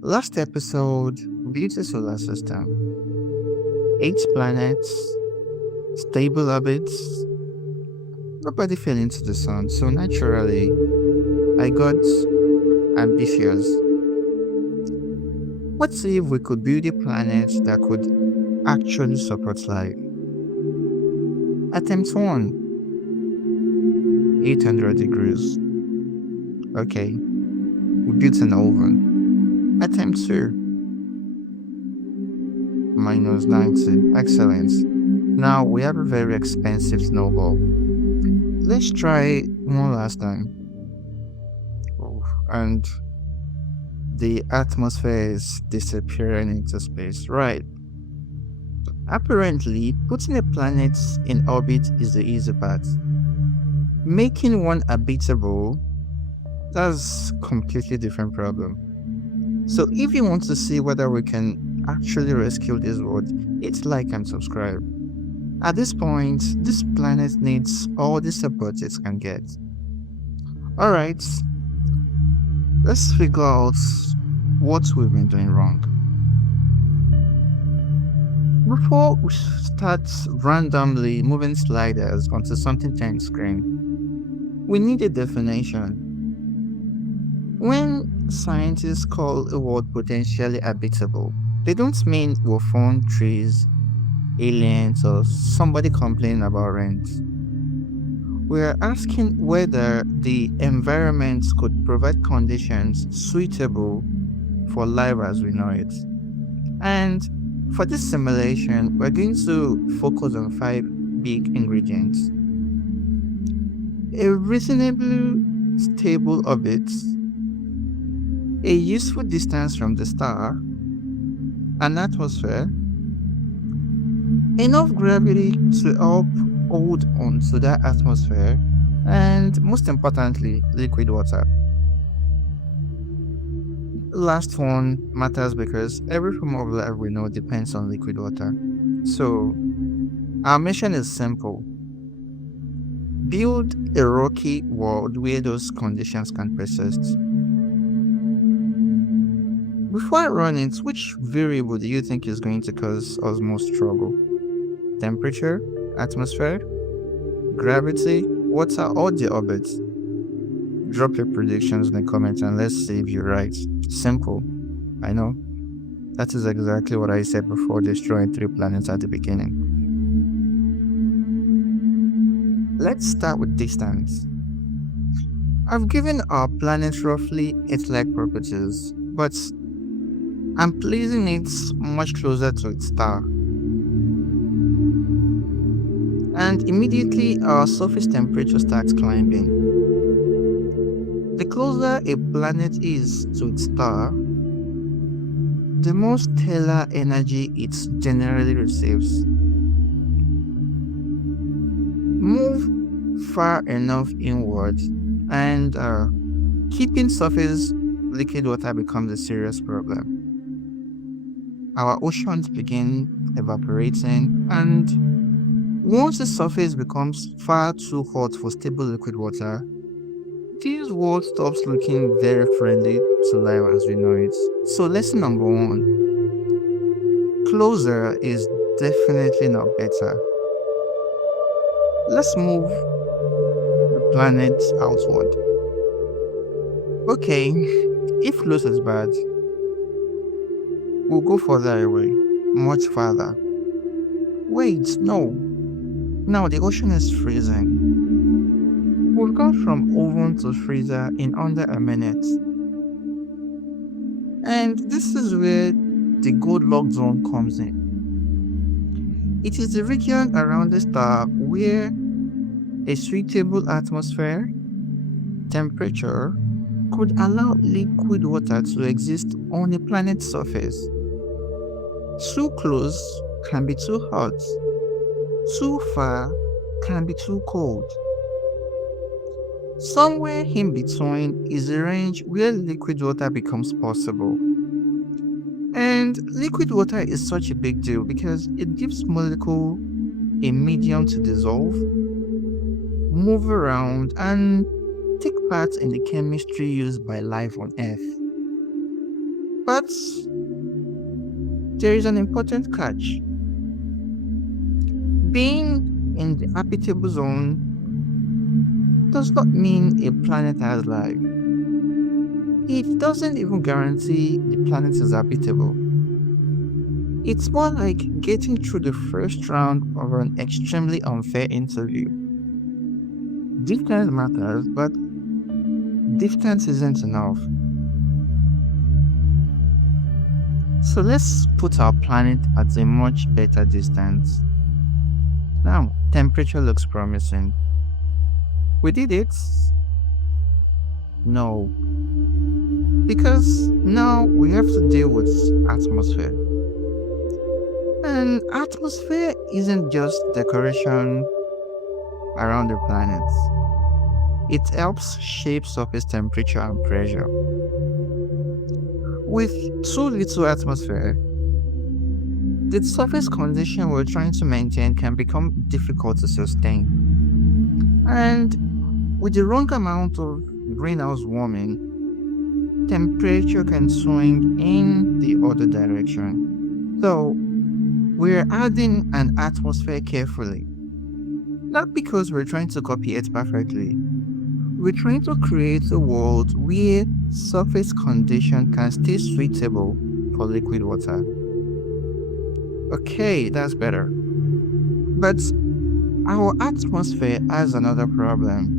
Last episode, built a solar system, eight planets, stable orbits. Nobody fell into the sun, so naturally, I got ambitious. Let's see if we could build a planet that could actually support life. Attempt 1, 800 degrees. Okay, we built an oven. Attempt 2, minus 90. Excellent. Now we have a very expensive snowball. Let's try one last time. Oh, and the atmosphere is disappearing into space. Right. Apparently, putting a planet in orbit is the easy part. Making one habitable, that's completely different problem. So if you want to see whether we can actually rescue this world, hit like and subscribe. At this point, this planet needs all the support it can get. Alright, let's figure out what we've been doing wrong. Before we start randomly moving sliders onto something tiny screen, we need a definition. When scientists call a world potentially habitable, they don't mean we'll find trees, aliens, or somebody complaining about rent. We're asking whether the environment could provide conditions suitable for life as we know it. And for this simulation, we're going to focus on five big ingredients: a reasonably stable orbit, a useful distance from the star, an atmosphere, enough gravity to help hold on to that atmosphere, and most importantly, liquid water. Last one matters because every form of life we know depends on liquid water. So, our mission is simple: build a rocky world where those conditions can persist. Before I run it, which variable do you think is going to cause us most trouble? Temperature, atmosphere, gravity, water, or the orbit? Drop your predictions in the comments and let's see if you're right. Simple. I know. That is exactly what I said before destroying three planets at the beginning. Let's start with distance. I've given our planet roughly Earth-like properties, but I'm placing it much closer to its star. And immediately our surface temperature starts climbing. The closer a planet is to its star, the more stellar energy it generally receives. Move far enough inward, and keeping surface liquid water becomes a serious problem. Our oceans begin evaporating, and once the surface becomes far too hot for stable liquid water, this world stops looking very friendly to life as we know it. So lesson number one: closer is definitely not better. Let's move the planet outward. Okay, if close is bad, we'll go further away, much farther. Wait, no. Now the ocean is freezing. We've gone from oven to freezer in under a minute. And this is where the Goldilocks zone comes in. It is the region around the star where a suitable atmosphere, temperature, could allow liquid water to exist on a planet's surface. Too close can be too hot. Too far can be too cold. Somewhere in between is a range where liquid water becomes possible. And liquid water is such a big deal because it gives molecule a medium to dissolve, move around, and take part in the chemistry used by life on Earth. But there is an important catch. Being in the habitable zone does not mean a planet has life. It doesn't even guarantee the planet is habitable. It's more like getting through the first round of an extremely unfair interview. Distance matters, but distance isn't enough. So let's put our planet at a much better distance. Now, temperature looks promising. We did it? No. Because now we have to deal with atmosphere. And atmosphere isn't just decoration around the planet. It helps shape surface temperature and pressure. With too little atmosphere, the surface condition we're trying to maintain can become difficult to sustain. And with the wrong amount of greenhouse warming, temperature can swing in the other direction. So, we're adding an atmosphere carefully. Not because we're trying to copy it perfectly. We're trying to create a world where surface condition can stay suitable for liquid water. Okay, that's better. But our atmosphere has another problem.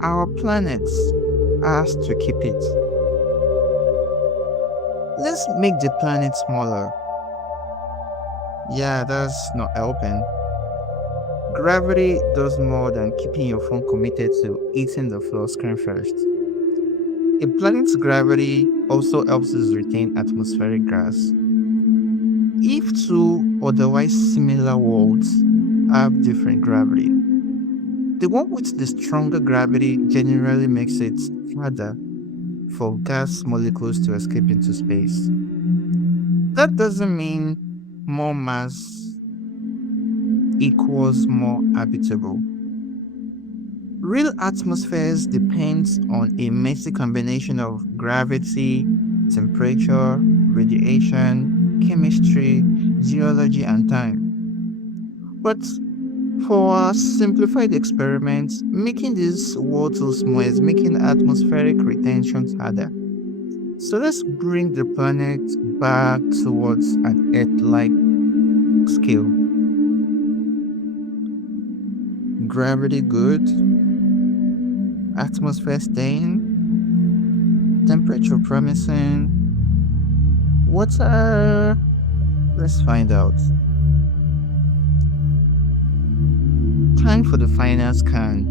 Our planet has to keep it. Let's make the planet smaller. Yeah, that's not helping. Gravity does more than keeping your phone committed to hitting the floor screen first. A planet's gravity also helps us retain atmospheric gas. If two otherwise similar worlds have different gravity, the one with the stronger gravity generally makes it harder for gas molecules to escape into space. That doesn't mean more mass equals more habitable. Real atmospheres depends on a messy combination of gravity, temperature, radiation, chemistry, geology, and time. But for our simplified experiments, making these worlds so small is making atmospheric retentions harder. So let's bring the planet back towards an Earth-like scale. Gravity good, atmosphere staying, temperature promising, water. Let's find out. Time for the final scan.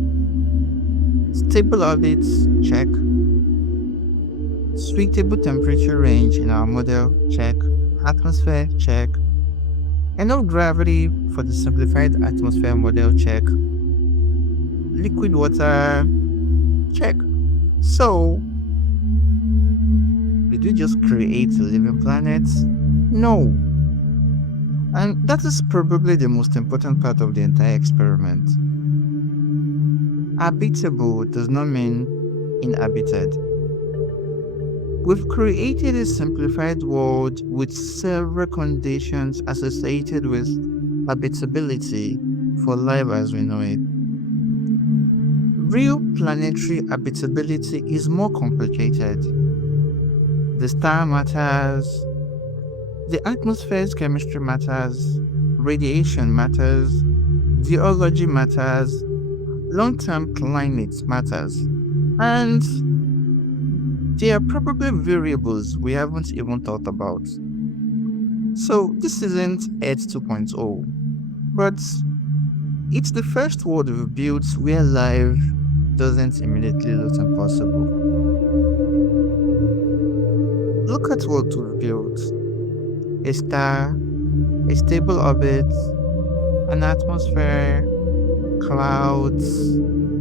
Stable orbits, check. Suitable temperature range in our model, check. Atmosphere, check. Enough gravity for the simplified atmosphere model, check. Liquid water, check. So, did we just create a living planet? No. And that is probably the most important part of the entire experiment. Habitable does not mean inhabited. We've created a simplified world with several conditions associated with habitability for life as we know it. Real planetary habitability is more complicated. The star matters, the atmosphere's chemistry matters, radiation matters, geology matters, long-term climate matters, and there are probably variables we haven't even thought about. So this isn't Earth 2.0, but it's the first world we've built where life doesn't immediately look impossible. Look at what we've built. A star, a stable orbit, an atmosphere, clouds,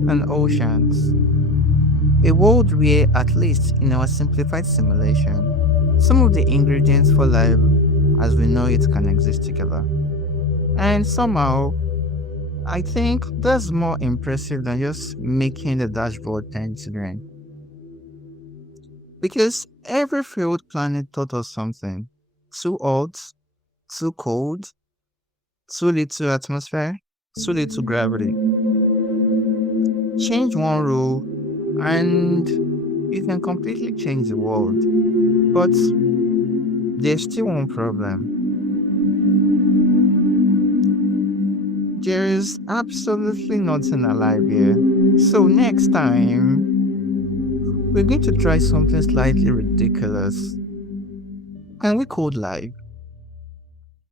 and oceans. A world where, at least in our simplified simulation, some of the ingredients for life as we know it can exist together. And somehow, I think that's more impressive than just making the dashboard 10 green. Because every failed planet taught us something. Too hot, too cold, too little atmosphere, too little gravity. Change one rule and you can completely change the world. But there's still one problem. There is absolutely nothing alive here. So next time, we're going to try something slightly ridiculous. Can we code live?